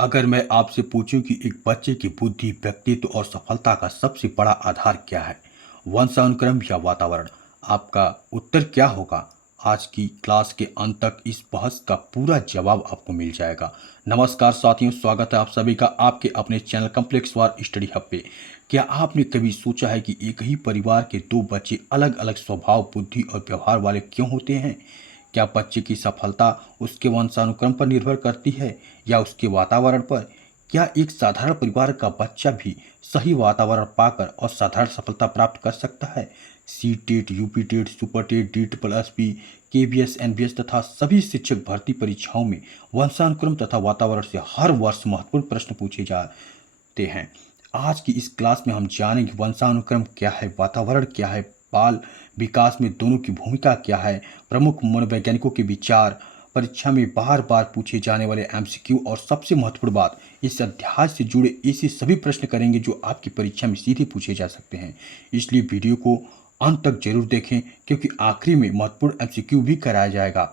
अगर मैं आपसे पूछूं कि एक बच्चे की बुद्धि, व्यक्तित्व और सफलता का सबसे बड़ा आधार क्या है, वंशानुक्रम या वातावरण, आपका उत्तर क्या होगा? आज की क्लास के अंत तक इस बहस का पूरा जवाब आपको मिल जाएगा। नमस्कार साथियों, स्वागत है आप सभी का आपके अपने चैनल कॉम्प्लेक्स वार स्टडी हब पे। क्या आपने कभी सोचा है कि एक ही परिवार के दो बच्चे अलग अलग स्वभाव, बुद्धि और व्यवहार वाले क्यों होते हैं? क्या बच्चे की सफलता उसके वंशानुक्रम पर निर्भर करती है या उसके वातावरण पर? क्या एक साधारण परिवार का बच्चा भी सही वातावरण पाकर असाधारण सफलता प्राप्त कर सकता है? C TET, UP TET, super TET, D triple S P, KBS, NBS तथा सभी शिक्षक भर्ती परीक्षाओं में वंशानुक्रम तथा वातावरण से हर वर्ष महत्वपूर्ण प्रश्न पूछे जाते हैं। आज की इस क्लास में हम जानेंगे वंशानुक्रम क्या है, वातावरण क्या है, बाल विकास में दोनों की भूमिका क्या है, प्रमुख मनोवैज्ञानिकों के विचार, परीक्षा में बार बार पूछे जाने वाले एमसीक्यू और सबसे महत्वपूर्ण बात, इस अध्याय से जुड़े ऐसे सभी प्रश्न करेंगे जो आपकी परीक्षा में सीधे पूछे जा सकते हैं। इसलिए वीडियो को अंत तक जरूर देखें क्योंकि आखिरी में महत्वपूर्ण एमसीक्यू भी कराया जाएगा।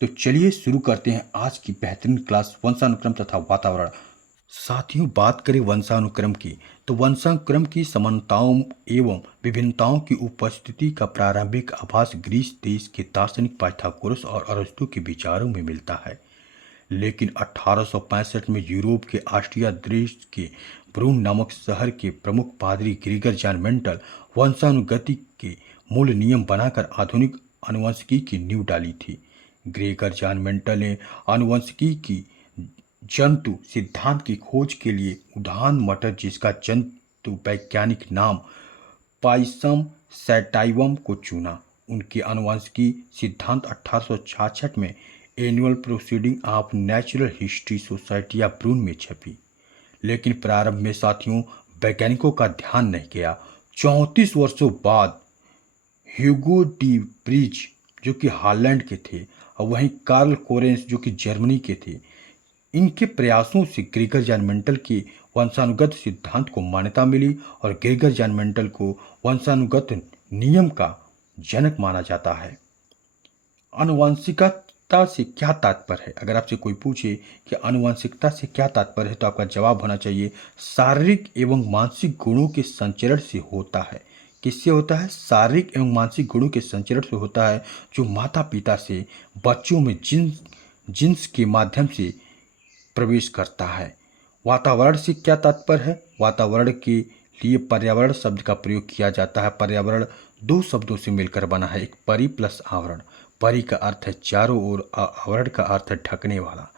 तो चलिए शुरू करते हैं आज की बेहतरीन क्लास वंशानुक्रम तथा वातावरण। साथियों, बात करें वंशानुक्रम की तो वंशानुक्रम की समानताओं एवं विभिन्नताओं की उपस्थिति का प्रारंभिक आभास ग्रीस देश के दार्शनिक पाइथागोरस और अरस्तु के विचारों में मिलता है। लेकिन 1865 में यूरोप के ऑस्ट्रिया देश के ब्रून नामक शहर के प्रमुख पादरी ग्रेगर जॉन मेंटल वंशानुगति के मूल नियम बनाकर आधुनिक आनुवंशिकी की नींव डाली थी। ग्रेगर जॉन मेंटल ने आनुवंशिकी की जंतु सिद्धांत की खोज के लिए उड़ान मटर, जिसका जंतु वैज्ञानिक नाम पाइसम सैटाइवम को चुना। उनके आनुवंशिकी सिद्धांत 1866 में annual proceeding of natural history society या ब्रून में छपी। लेकिन प्रारंभ में साथियों वैज्ञानिकों का ध्यान नहीं गया। 34 वर्षों बाद ह्यूगो डी ब्रिज जो कि हॉलैंड के थे और वहीं कार्ल कोरेंस जो कि जर्मनी के थे, इनके प्रयासों से ग्रेगर जॉन मेंटल के वंशानुगत सिद्धांत को मान्यता मिली और ग्रेगर जॉन मेंटल को वंशानुगत नियम का जनक माना जाता है। आनुवंशिकता से क्या तात्पर्य है? अगर आपसे कोई पूछे कि आनुवंशिकता से क्या तात्पर्य है तो आपका जवाब होना चाहिए शारीरिक एवं मानसिक गुणों के संचरण से होता है। किससे होता है? शारीरिक एवं मानसिक गुणों के संचरण से होता है, जो माता पिता से बच्चों में जीन्स के माध्यम से प्रवेश करता है। वातावरण से क्या तात्पर्य है? वातावरण के लिए पर्यावरण शब्द का प्रयोग किया जाता है। पर्यावरण दो शब्दों से मिलकर बना है, एक परि प्लस आवरण। परि का अर्थ है चारों ओर, आवरण का अर्थ है ढकने वाला।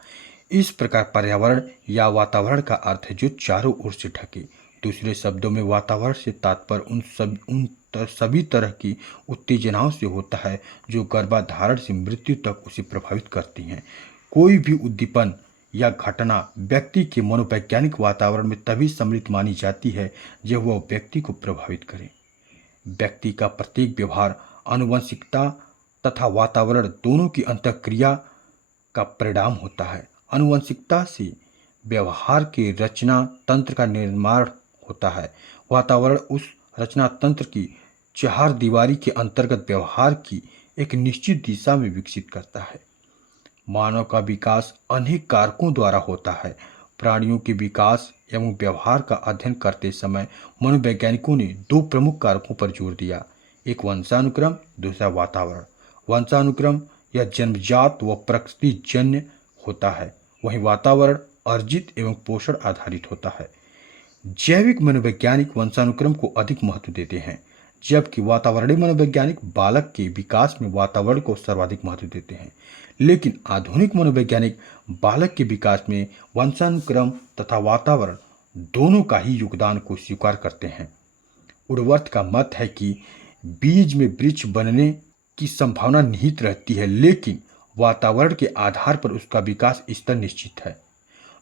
इस प्रकार पर्यावरण या वातावरण का अर्थ है जो चारों ओर से ढके। दूसरे शब्दों में वातावरण से तात्पर्य सभी तरह की उत्तेजनाओं से होता है जो गर्भाधारण से मृत्यु तक उसे प्रभावित करती हैं। कोई भी उद्दीपन या घटना व्यक्ति के मनोवैज्ञानिक वातावरण में तभी सम्मिलित मानी जाती है जब वह व्यक्ति को प्रभावित करे। व्यक्ति का प्रत्येक व्यवहार आनुवंशिकता तथा वातावरण दोनों की अंतःक्रिया का परिणाम होता है। आनुवंशिकता से व्यवहार के रचना तंत्र का निर्माण होता है। वातावरण उस रचना तंत्र की चार दीवारी के अंतर्गत व्यवहार की एक निश्चित दिशा में विकसित करता है। मानव का विकास अनेक कारकों द्वारा होता है। प्राणियों के विकास एवं व्यवहार का अध्ययन करते समय मनोवैज्ञानिकों ने दो प्रमुख कारकों पर जोर दिया, एक वंशानुक्रम, दूसरा वातावरण। वंशानुक्रम यह जन्मजात व प्रकृतिजन्य होता है, वहीं वातावरण अर्जित एवं पोषण आधारित होता है। जैविक मनोवैज्ञानिक वंशानुक्रम को अधिक महत्व देते हैं, जबकि वातावरणीय मनोवैज्ञानिक बालक के विकास में वातावरण को सर्वाधिक महत्व देते हैं। लेकिन आधुनिक मनोवैज्ञानिक बालक के विकास में वंशानुक्रम तथा वातावरण दोनों का ही योगदान को स्वीकार करते हैं। उर्वर्थ का मत है कि बीज में वृक्ष बनने की संभावना निहित रहती है, लेकिन वातावरण के आधार पर उसका विकास स्तर निश्चित है।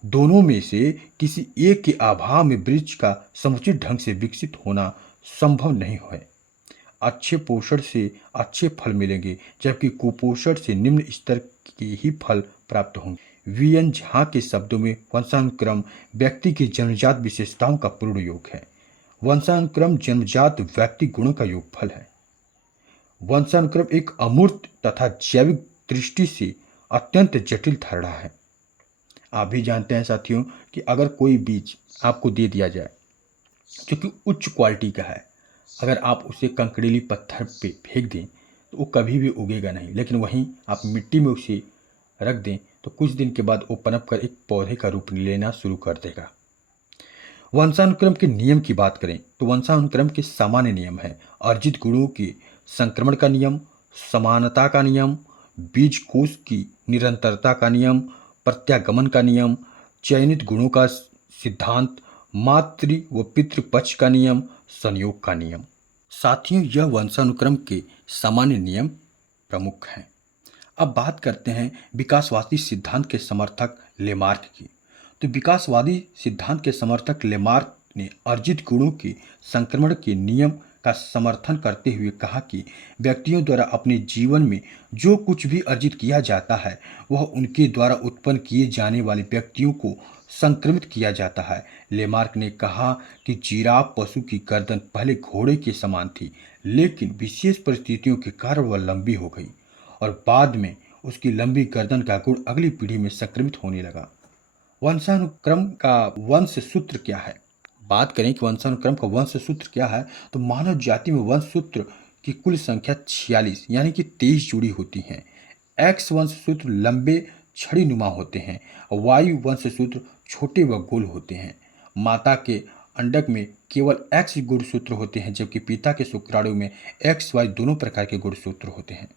दोनों में से किसी एक के अभाव में वृक्ष का समुचित ढंग से विकसित होना संभव नहीं है। अच्छे पोषण से अच्छे फल मिलेंगे, जबकि कुपोषण से निम्न स्तर के ही फल प्राप्त होंगे। वीएन झा के शब्दों में वंशानुक्रम व्यक्ति की जन्मजात विशेषताओं का पूर्ण योग है। वंशानुक्रम जन्मजात व्यक्ति गुणों का योगफल है। वंशानुक्रम एक अमूर्त तथा जैविक दृष्टि से अत्यंत जटिल धारणा है। आप भी जानते हैं साथियों कि अगर कोई बीज आपको दे दिया जाए जो कि उच्च क्वालिटी का है, अगर आप उसे कंकरीली पत्थर पे फेंक दें तो वो कभी भी उगेगा नहीं, लेकिन वहीं आप मिट्टी में उसे रख दें तो कुछ दिन के बाद वो पनप कर एक पौधे का रूप लेना शुरू कर देगा। वंशानुक्रम के नियम की बात करें तो वंशानुक्रम के सामान्य नियम है अर्जित गुणों के संक्रमण का नियम, समानता का नियम, बीज कोष की निरंतरता का नियम, प्रत्यागमन का नियम, चयनित गुणों का सिद्धांत, मातृ व पितृ पक्ष का नियम, संयोग का नियम। साथियों, यह वंशानुक्रम के सामान्य नियम प्रमुख हैं। अब बात करते हैं विकासवादी सिद्धांत के समर्थक लेमार्क की। तो विकासवादी सिद्धांत के समर्थक लेमार्क ने अर्जित गुणों के संक्रमण के नियम का समर्थन करते हुए कहा कि व्यक्तियों द्वारा अपने जीवन में जो कुछ भी अर्जित किया जाता है वह उनके द्वारा उत्पन्न किए जाने वाले व्यक्तियों को संक्रमित किया जाता है। लेमार्क ने कहा कि जिराफ पशु की गर्दन पहले घोड़े के समान थी, लेकिन विशेष परिस्थितियों के कारण वह लंबी हो गई और बाद में उसकी लंबी गर्दन का गुण अगली पीढ़ी में संक्रमित होने लगा। वंशानुक्रम का वंश सूत्र क्या है? बात करें कि वंशानुक्रम का वंश सूत्र क्या है, तो मानव जाति में वंश सूत्र की कुल संख्या 46 यानी कि 23 जुड़ी होती हैं। एक्स वंश सूत्र लंबे छड़ी नुमा होते हैं, वाई वंश सूत्र छोटे व गोल होते हैं। माता के अंडक में केवल एक्स गुणसूत्र होते हैं, जबकि पिता के शुक्राणु में एक्स वाई दोनों प्रकार के गुणसूत्र होते हैं।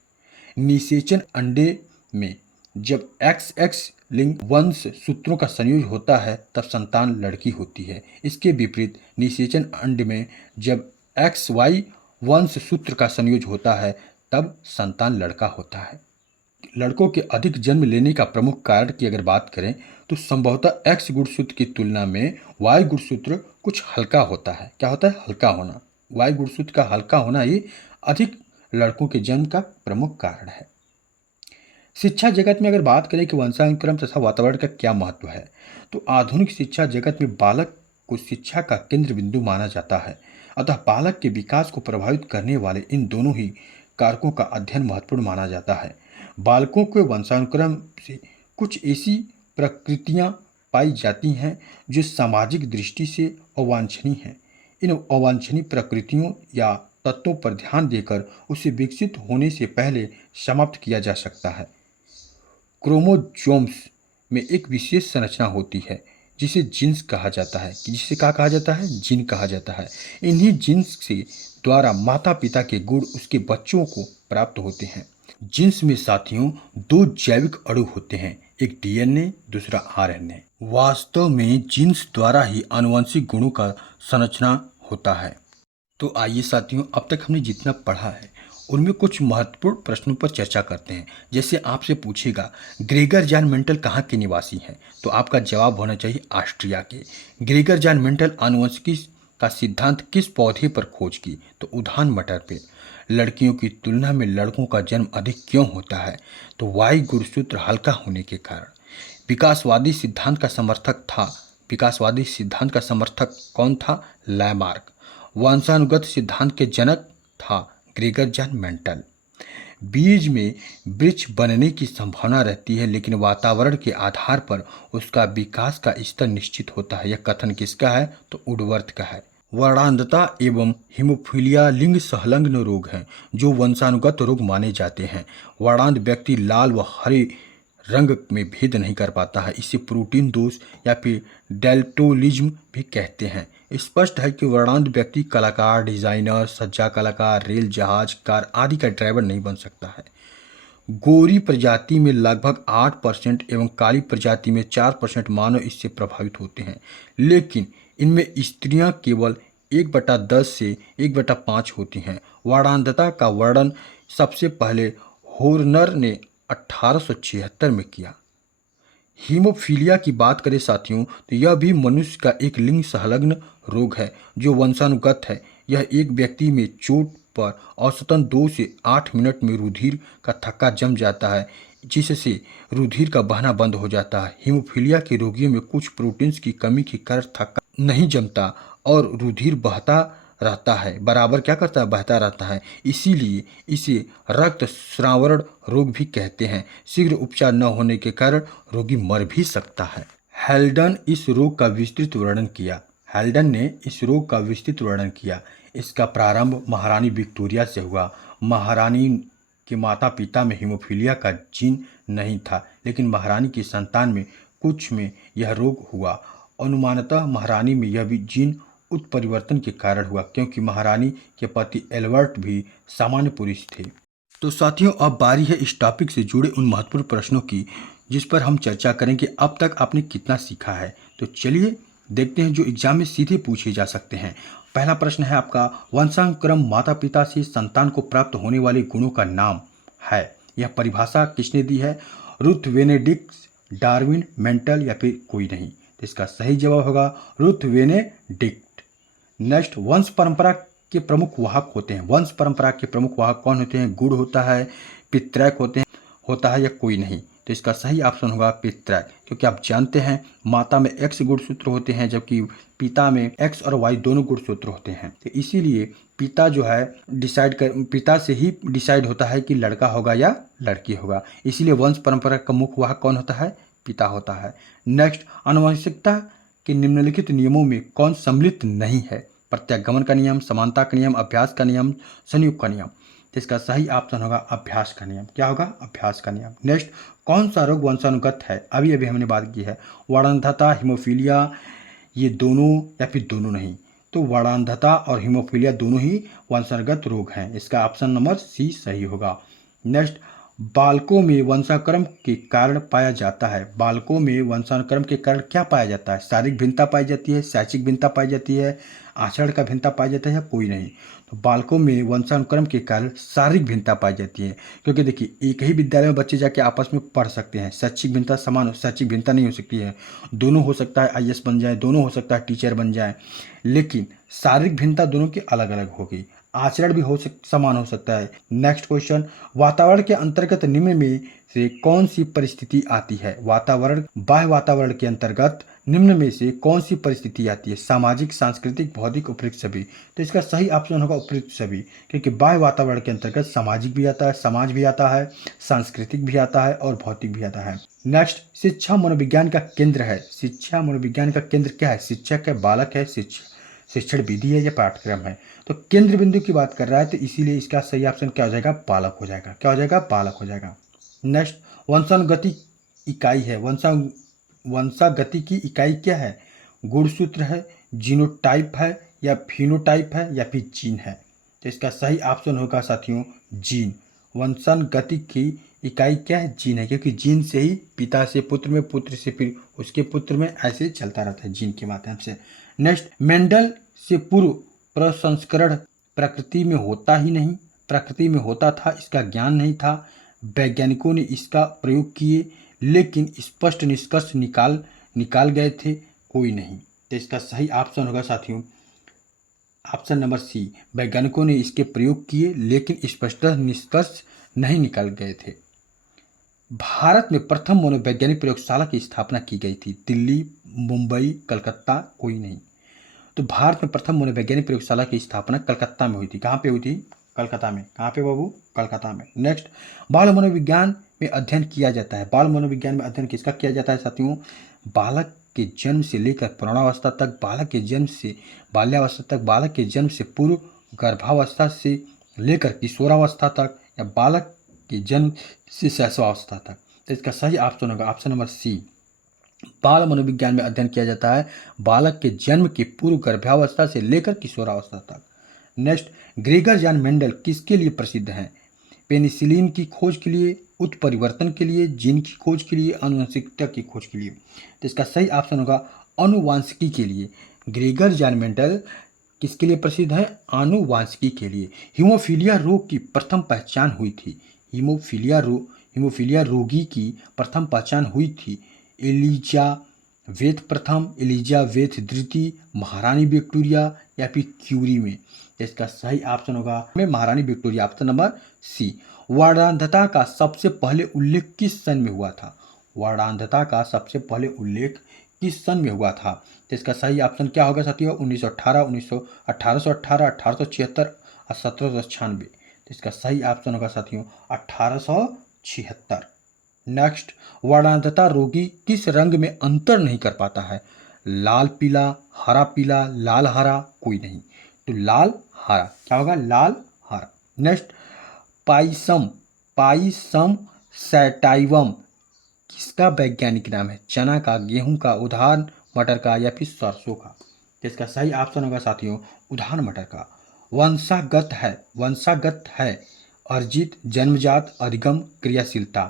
निषेचन अंडे में जब एक्स एक्स लिंग वंश सूत्रों का संयोज होता है तब संतान लड़की होती है। इसके विपरीत निषेचन अंड में जब एक्स वाई वंश सूत्र का संयोज होता है तब संतान लड़का होता है। लड़कों के अधिक जन्म लेने का प्रमुख कारण की अगर बात करें तो संभवतः एक्स गुणसूत्र की तुलना में वाई गुणसूत्र कुछ हल्का होता है। क्या होता है? हल्का होना। वाई गुणसूत्र का हल्का होना ये अधिक लड़कों के जन्म का प्रमुख कारण है। शिक्षा जगत में अगर बात करें कि वंशानुक्रम तथा वातावरण का क्या महत्व है, तो आधुनिक शिक्षा जगत में बालक को शिक्षा का केंद्र बिंदु माना जाता है। अतः बालक के विकास को प्रभावित करने वाले इन दोनों ही कारकों का अध्ययन महत्वपूर्ण माना जाता है। बालकों के वंशानुक्रम से कुछ ऐसी प्रकृतियां पाई जाती हैं जो सामाजिक दृष्टि से अवांछनीय हैं। इन अवांछनीय प्रकृतियों या तत्वों पर ध्यान देकर उसे विकसित होने से पहले समाप्त किया जा सकता है। क्रोमोसोम्स में एक विशेष संरचना होती है जिसे जीन्स कहा जाता है, कि जिसे क्या कहा जाता है? जीन कहा जाता है। इन्हीं जीन्स से द्वारा माता पिता के गुण उसके बच्चों को प्राप्त होते हैं। जीन्स में साथियों दो जैविक अणु होते हैं, एक डीएनए, दूसरा आरएनए। वास्तव में जीन्स द्वारा ही आनुवंशिक गुणों का संरचना होता है। तो आइए साथियों, अब तक हमने जितना पढ़ा है उनमें कुछ महत्वपूर्ण प्रश्नों पर चर्चा करते हैं। जैसे आपसे पूछेगा ग्रेगर जॉन मेंडल कहाँ के निवासी हैं, तो आपका जवाब होना चाहिए ऑस्ट्रिया के। ग्रेगर जॉन मेंडल आनुवंशिकी का सिद्धांत किस पौधे पर खोज की, तो उद्यान मटर पे। लड़कियों की तुलना में लड़कों का जन्म अधिक क्यों होता है, तो वाई गुणसूत्र हल्का होने के कारण। विकासवादी सिद्धांत का समर्थक कौन था? लैमार्क। वंशानुगत सिद्धांत के जनक था ग्रेगर जॉन मेंडल। बीज में वृक्ष बनने की संभावना रहती है, लेकिन वातावरण के आधार पर उसका विकास का स्तर निश्चित होता है। यह कथन किसका है? तो वुडवर्थ का है। वर्णांधता एवं हीमोफीलिया लिंग संलग्न रोग हैं जो वंशानुगत रोग माने जाते हैं। वर्णांध व्यक्ति लाल व हरे रंग में भेद नहीं कर पाता है, इसे प्रोटीन दोष या फिर डेल्टोलिज्म भी कहते हैं। स्पष्ट है कि वर्णांध व्यक्ति कलाकार, डिजाइनर, सज्जा कलाकार, रेल, जहाज, कार आदि का ड्राइवर नहीं बन सकता है। गोरी प्रजाति में लगभग 8% एवं काली प्रजाति में 4% मानव इससे प्रभावित होते हैं, लेकिन इनमें स्त्रियां केवल 1/10 से 1/5 होती हैं। वर्णांधता का वर्णन सबसे पहले होर्नर ने 1876 में किया। हीमोफीलिया की बात करें साथियों, तो यह भी मनुष्य का एक लिंग संलग्न रोग है जो वंशानुगत है। यह एक व्यक्ति में चोट पर औसतन 2 से 8 मिनट में रुधिर का थक्का जम जाता है, जिससे रुधिर का बहना बंद हो जाता है। हीमोफीलिया के रोगियों में कुछ प्रोटीन्स की कमी के कारण थक्का नहीं जमता और रुधिर बहता रहता है, बराबर क्या करता है, बहता रहता है। इसीलिए इसे रक्त स्रावण रोग भी कहते हैं। शीघ्र उपचार न होने के कारण रोगी मर भी सकता है। हेल्डन इस रोग का विस्तृत वर्णन किया। हेल्डन ने इस रोग का विस्तृत वर्णन किया। इसका प्रारंभ महारानी विक्टोरिया से हुआ। महारानी के माता पिता में हीमोफीलिया का जीन नहीं था, लेकिन महारानी की संतान में कुछ में यह रोग हुआ। अनुमानतः महारानी में यह भी जीन उत्परिवर्तन के कारण हुआ, क्योंकि महारानी के पति एल्बर्ट भी सामान्य पुरुष थे। तो साथियों, अब बारी है इस टॉपिक से जुड़े उन महत्वपूर्ण प्रश्नों की जिस पर हम चर्चा करेंगे अब तक आपने कितना सीखा है। तो चलिए देखते हैं जो एग्जाम में सीधे पूछे जा सकते हैं। पहला प्रश्न है आपका, वंशानुक्रम माता पिता से संतान को प्राप्त होने वाले गुणों का नाम है। यह परिभाषा किसने दी है? रुथ बेनेडिक्ट, डार्विन, मेंटल या फिर कोई नहीं। तो इसका सही जवाब होगा रुथ बेनेडिक्ट। नेक्स्ट, वंश परंपरा के प्रमुख वाहक होते हैं। वंश परंपरा के प्रमुख वाहक कौन होते हैं? गुण होता है, पितृक होता है या कोई नहीं। तो इसका सही ऑप्शन होगा पितृक, क्योंकि आप जानते हैं माता में X गुणसूत्र होते हैं जबकि पिता में X और Y दोनों गुणसूत्र होते हैं। तो इसीलिए पिता जो है पिता से ही डिसाइड होता है कि लड़का होगा या लड़की होगा। इसीलिए वंश परंपरा का मुख्य वाहक कौन होता है? पिता होता है। नेक्स्ट, आनुवंशिकता के निम्नलिखित नियमों में कौन सम्मिलित नहीं है? प्रत्यागमन का नियम, समानता का नियम, अभ्यास का नियम, संयोग का नियम। तो इसका सही ऑप्शन होगा अभ्यास का नियम। क्या होगा? अभ्यास का नियम। नेक्स्ट, कौन सा रोग वंशानुगत है? अभी अभी हमने बात की है। वर्णांधता, हीमोफीलिया, ये दोनों या फिर दोनों नहीं। तो वर्णांधता और हीमोफीलिया दोनों ही वंशानुगत रोग हैं। इसका ऑप्शन नंबर सी सही होगा। नेक्स्ट, बालकों में वंशानुक्रम के कारण पाया जाता है। बालकों में वंशानुक्रम के कारण क्या पाया जाता है? शारीरिक भिन्नता पाई जाती है, शैक्षिक भिन्नता पाई जाती है, आचरण का भिन्नता पाया जाता है या कोई नहीं। तो बालकों में वंशानुक्रम के कारण शारीरिक भिन्नता पाई जाती है, क्योंकि देखिए एक ही विद्यालय में बच्चे जाके आपस में पढ़ सकते हैं। शैक्षिक भिन्नता समान, शैक्षिक भिन्नता नहीं हो सकती है। दोनों हो सकता है IAS बन जाए, दोनों हो सकता है टीचर बन जाए, लेकिन शारीरिक भिन्नता दोनों की अलग अलग होगी। आचरण भी समान हो सकता है। नेक्स्ट क्वेश्चन, वातावरण के अंतर्गत निम्न में से कौन सी परिस्थिति आती है? वातावरण, बाह्य वातावरण के अंतर्गत निम्न में से कौन सी परिस्थिति आती है? सामाजिक, सांस्कृतिक, भौतिक, उपयुक्त सभी। तो इसका सही ऑप्शन होगा उपयुक्त सभी, क्योंकि बाह्य वातावरण के अंतर्गत सामाजिक भी आता है, समाज भी आता है, सांस्कृतिक भी आता है और भौतिक भी आता है। नेक्स्ट, शिक्षा मनोविज्ञान का केंद्र है। शिक्षा मनोविज्ञान का केंद्र क्या है? शिक्षक है, बालक है, शिक्षण विधि है या पाठ्यक्रम है? तो केंद्र बिंदु की बात कर रहा है, तो इसीलिए इसका सही ऑप्शन क्या हो जाएगा? बालक हो जाएगा। क्या हो जाएगा? बालक हो जाएगा। नेक्स्ट, वंशानुगति इकाई है। वंशागति की इकाई क्या है? गुणसूत्र है, जीनोटाइप है या फिनोटाइप है या फिर जीन है? तो इसका सही ऑप्शन होगा साथियों जीन। वंशानुगति की इकाई क्या है? जीन है, क्योंकि जीन से ही पिता से पुत्र में, पुत्र से फिर उसके पुत्र में, ऐसे चलता रहता है जीन के माध्यम से। नेक्स्ट, मेंडल से पूर्व प्रसंस्करण प्रकृति में होता ही नहीं। प्रकृति में होता था, इसका ज्ञान नहीं था। वैज्ञानिकों ने इसका प्रयोग किए, लेकिन स्पष्ट निष्कर्ष निकाल गए थे, कोई नहीं। तो इसका सही ऑप्शन होगा साथियों ऑप्शन नंबर सी। वैज्ञानिकों ने इसके प्रयोग किए लेकिन स्पष्ट निष्कर्ष नहीं निकाल गए थे। भारत में प्रथम मनोवैज्ञानिक प्रयोगशाला की स्थापना की गई थी। दिल्ली, मुंबई, कलकत्ता, कोई नहीं। तो भारत में प्रथम मनोवैज्ञानिक प्रयोगशाला की स्थापना कलकत्ता में हुई थी। कहाँ पे हुई थी? कलकत्ता में। कहाँ पे बाबू? कलकत्ता में। नेक्स्ट, बाल मनोविज्ञान में अध्ययन किया जाता है। बाल मनोविज्ञान में अध्ययन किसका किया जाता है साथियों? बालक के जन्म से लेकर प्रौढ़ावस्था तक, बालक के जन्म से बाल्यावस्था तक, बालक के जन्म से पूर्व गर्भावस्था से लेकर किशोरावस्था तक, या बालक के जन्म से शैशवावस्था तक। तो इसका सही ऑप्शन होगा ऑप्शन नंबर सी। बाल मनोविज्ञान में अध्ययन किया जाता है बालक के जन्म के पूर्व गर्भावस्था से लेकर किशोरावस्था तक। नेक्स्ट, ग्रेगर जॉन मेंडल किसके लिए प्रसिद्ध हैं? पेनिसिलिन की खोज के लिए, उत्परिवर्तन के लिए, जीन की खोज के लिए, आनुवंशिकता की खोज के लिए। तो इसका सही ऑप्शन होगा आनुवांशिकी के लिए। ग्रेगर जॉन मेंडल किसके लिए प्रसिद्ध है? आनुवांशिकी के लिए। हीमोफीलिया रोग की प्रथम पहचान हुई थी। हीमोफीलिया रोगी की प्रथम पहचान हुई थी एलिजाबेथ प्रथम, एलिजाबेथ द्वितीय, महारानी विक्टोरिया या फिर क्यूरी में। इसका सही ऑप्शन होगा में महारानी विक्टोरिया, ऑप्शन नंबर सी। वर्णांधता का सबसे पहले उल्लेख किस सन में हुआ था? वर्णांधता का सबसे पहले उल्लेख किस सन में हुआ था? तो इसका सही ऑप्शन क्या होगा साथियों? 1918, 1818, 1876 और 1796। तो इसका सही ऑप्शन होगा साथियों 1876। नेक्स्ट, वर्णांधता रोगी किस रंग में अंतर नहीं कर पाता है? लाल पीला, हरा पीला, लाल हरा, कोई नहीं। तो लाल हरा क्या होगा? लाल हरा। नेक्स्ट, पाइसम पाइसम सैटाइवम किसका वैज्ञानिक नाम है? चना का, गेहूं का, उद्यान मटर का या फिर सरसों का? तो इसका सही ऑप्शन होगा साथियों उद्यान मटर का। वंशागत है अर्जित, जन्मजात, अधिगम, क्रियाशीलता।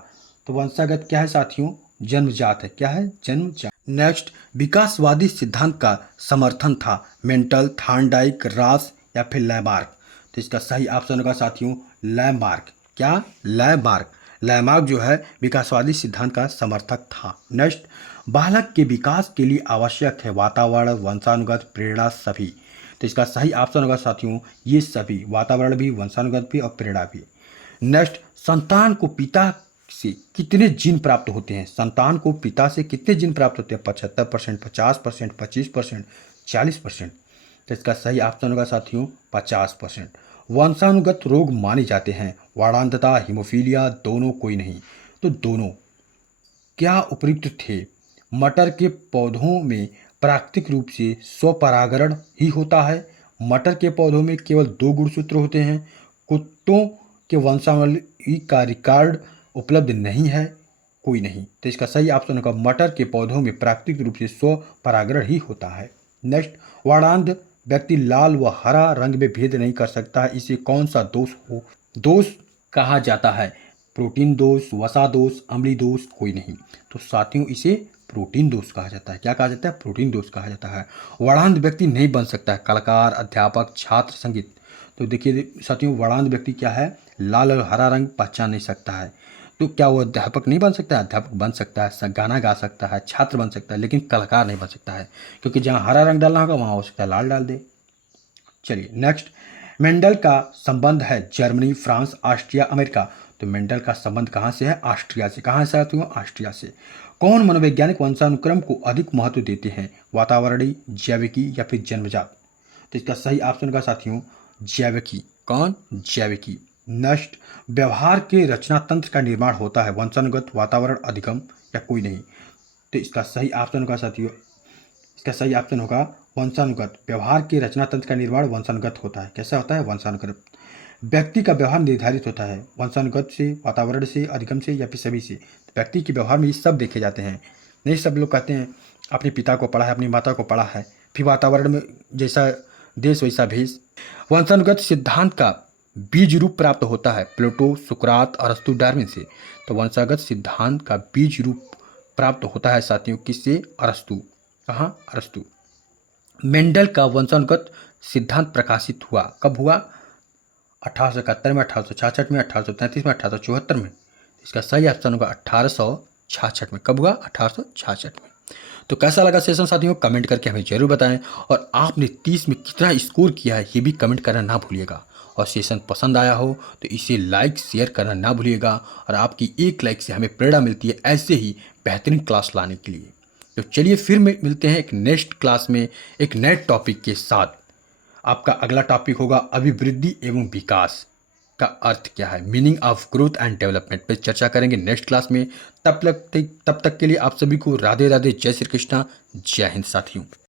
तो वंशागत क्या है साथियों? जन्मजात है। क्या है? जन्मजात। नेक्स्ट, विकासवादी सिद्धांत का समर्थन था मेंटल, थॉर्नडाइक, रास या फिर लैमार्क? तो इसका सही ऑप्शन होगा साथियों लैमार्क। क्या? लैमार्क। लैमार्क जो है विकासवादी सिद्धांत का समर्थक था। नेक्स्ट, बालक के विकास के लिए आवश्यक है वातावरण, वंशानुगत, प्रेरणा, सभी। तो इसका सही ऑप्शन होगा साथियों ये सभी, वातावरण भी, वंशानुगत भी और प्रेरणा भी। नेक्स्ट, संतान को पिता से कितने जीन प्राप्त होते हैं? संतान को पिता से कितने जीन प्राप्त होते हैं? 75%, 50%, 25%, 40%। तो इसका सही ऑप्शन होगा साथियों 50%। वंशानुगत रोग माने जाते हैं वर्णांधता, हीमोफीलिया, दोनों, कोई नहीं। तो दोनों क्या उपयुक्त थे? मटर के पौधों में प्राकृतिक रूप से स्वपरागण ही होता है। मटर के पौधों में केवल 2 गुणसूत्र होते हैं। कुत्तों के वंशावली का रिकॉर्ड उपलब्ध नहीं है, कोई नहीं। तो इसका सही ऑप्शन होगा मटर के पौधों में प्राकृतिक रूप से स्वपरागण ही होता है। नेक्स्ट, वर्णांध व्यक्ति लाल व हरा रंग में भेद नहीं कर सकता है, इसे कौन सा दोष कहा जाता है? प्रोटीन दोष, वसा दोष, अम्लीय दोष, कोई नहीं। तो साथियों इसे प्रोटीन दोष कहा जाता है। क्या कहा जाता है? प्रोटीन दोष कहा जाता है। वर्णांध व्यक्ति नहीं बन सकता है कलाकार, अध्यापक, छात्र, संगीत। तो देखिए साथियों वर्णांध व्यक्ति क्या है? लाल और हरा रंग पहचान नहीं सकता है। तो क्या वो अध्यापक नहीं बन सकता है? अध्यापक बन सकता है, गाना गा सकता है, छात्र बन सकता है, लेकिन कलाकार नहीं बन सकता है, क्योंकि जहाँ हरा रंग डालना होगा वहाँ हो सकता है लाल डाल दे। चलिए नेक्स्ट, मेंडल का संबंध है जर्मनी, फ्रांस, ऑस्ट्रिया, अमेरिका। तो मेंडल का संबंध कहाँ से है? ऑस्ट्रिया से। कहाँ से आते हो? ऑस्ट्रिया से। कौन मनोवैज्ञानिक वंशानुक्रम को अधिक महत्व देते हैं? वातावरणीय, जैविकी या फिर जन्मजात? तो इसका सही ऑप्शन होगा साथियों जैविकी। कौन? जैविकी। नेक्स्ट, व्यवहार के रचना तंत्र का निर्माण होता है वंशानुगत, वातावरण, अधिगम या कोई नहीं? तो इसका सही ऑप्शन होगा साथियों इसका सही ऑप्शन होगा वंशानुगत। व्यवहार के रचना तंत्र का निर्माण वंशानुगत होता है। कैसा होता है? वंशानुगत। व्यक्ति का व्यवहार निर्धारित होता है वंशानुगत से, वातावरण से, अधिगम से या फिर सभी से। व्यक्ति के व्यवहार में ये सब देखे जाते हैं। नहीं सब लोग कहते हैं अपने पिता को पढ़ा है, अपनी माता को पढ़ा है, फिर वातावरण में जैसा देश वैसा भेष। वंशानुगत सिद्धांत का बीज रूप प्राप्त होता है प्लेटो, सुकरात, अरस्तु, डार्विन से। तो वंशागत सिद्धांत का बीज रूप प्राप्त होता है साथियों किससे? अरस्तु। कहाँ? अरस्तु। मेंडल का वंशानुगत सिद्धांत प्रकाशित हुआ कब हुआ? 1871 में, 1866 में, 1833 में, 1874 में। इसका सही ऑप्शन होगा 1866 में। कब हुआ? 1866 में। तो कैसा लगा सेशन साथियों? कमेंट करके हमें जरूर बताएं, और आपने 30 में कितना स्कोर किया है ये भी कमेंट करना ना भूलिएगा। और सेशन पसंद आया हो तो इसे लाइक शेयर करना ना भूलिएगा, और आपकी एक लाइक से हमें प्रेरणा मिलती है ऐसे ही बेहतरीन क्लास लाने के लिए। तो चलिए फिर मिलते हैं एक नेक्स्ट क्लास में एक नए टॉपिक के साथ। आपका अगला टॉपिक होगा अभिवृद्धि एवं विकास का अर्थ क्या है, meaning of growth and development पर चर्चा करेंगे नेक्स्ट क्लास में। तब तक के लिए आप सभी को राधे राधे, जय श्री कृष्णा, जय हिंद साथियों।